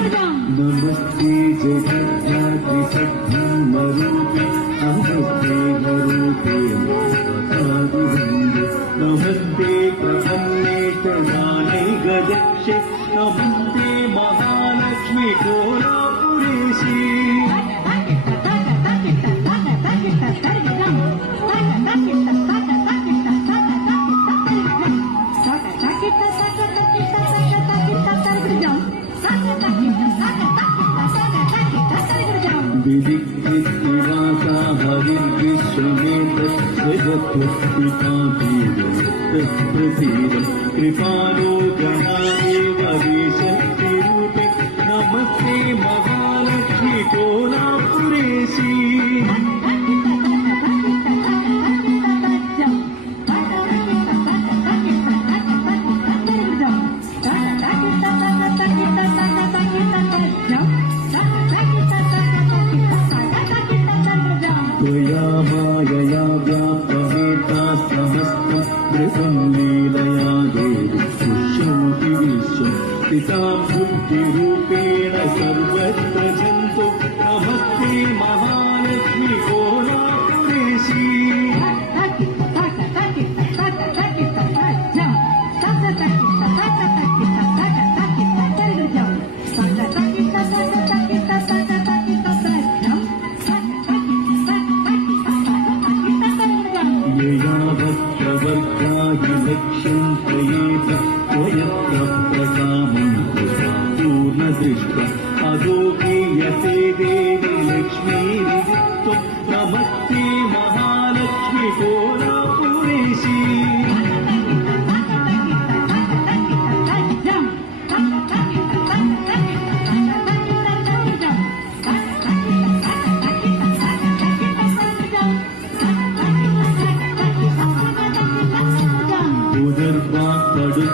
नमस्ते जगन्नाथि सद्धामरूपे नमस्ते मरूपे नमस्ते प्रपन्नेशनानै गजक्षे नमस्ते महालक्ष्मी कोलापुरेशी विदिक्तिवासा हरिर्विश्वमेतत्स्वजत्वपिताधीरं कृपालो जनादेव विशक्तिरूपे नमस्ते महालक्ष्मी कोलापुरेशी त्वया मायया व्याप्तमेता समस्तं नृसंलीलया देवी पुष्यन्ति विश्वं पितां बुद्धिरूपेण सर्वत्र जन्तु नमस्ते महालक्ष्मी कोलापुरेशी भक्तवर्गाहि लक्ष्यं प्रयेत त्वयत्र प्रकामं पूर्णदृष्ट्वा अधोगीयते देवी लक्ष्मीरित्वं नमस्ते महालक्ष्मी कोलापुरेशी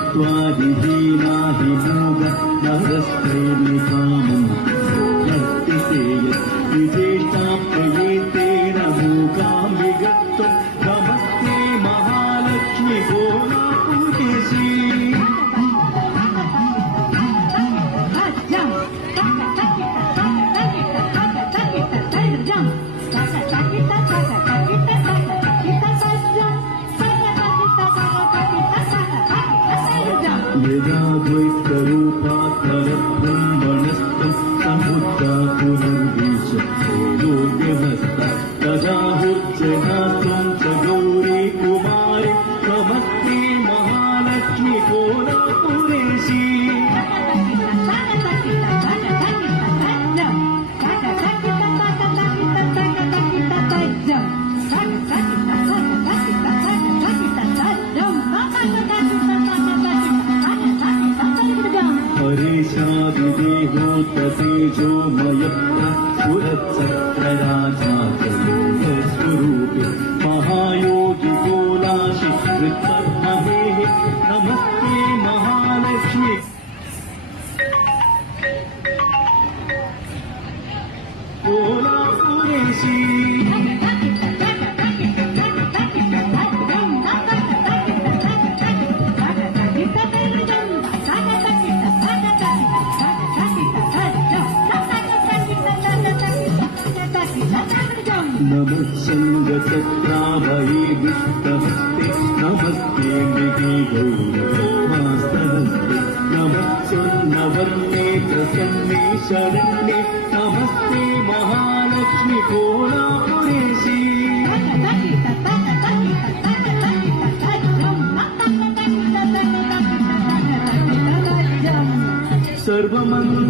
पडुत्वादिहीना हि मूग नरस्त्रैर्निकामं भक्तिसेय विजेष्टां प्रयेतेन मूकां विगत्तुं नमस्ते महालक्ष्मी कोलापुरेशी यदा द्वैतरूपा परब्रह्मणस्तं समुद्रा पुनर्विशते योग्यहस्ता तदा हुज्जना त्वं च गौरी कुमारी नमस्ते महालक्ष्मी कोलापुरेशी हरेशादिदेहो ततेजो मयत्र सुरत्सत्रराजातयोगस्वरूपे महायोगी कोलाशि कृत्पद्महेः नमस्ते महालक्ष्मी कोलापुरेशी नमस्संगचक्राभये विष्टहस्ते नमस्ते मृगे गौरवमास्तहस्ते नमस्सुन्नवर्णे प्रसन्ने शरण्ये नमस्ते महालक्ष्मी कोलापुरेशी सर्वमंगल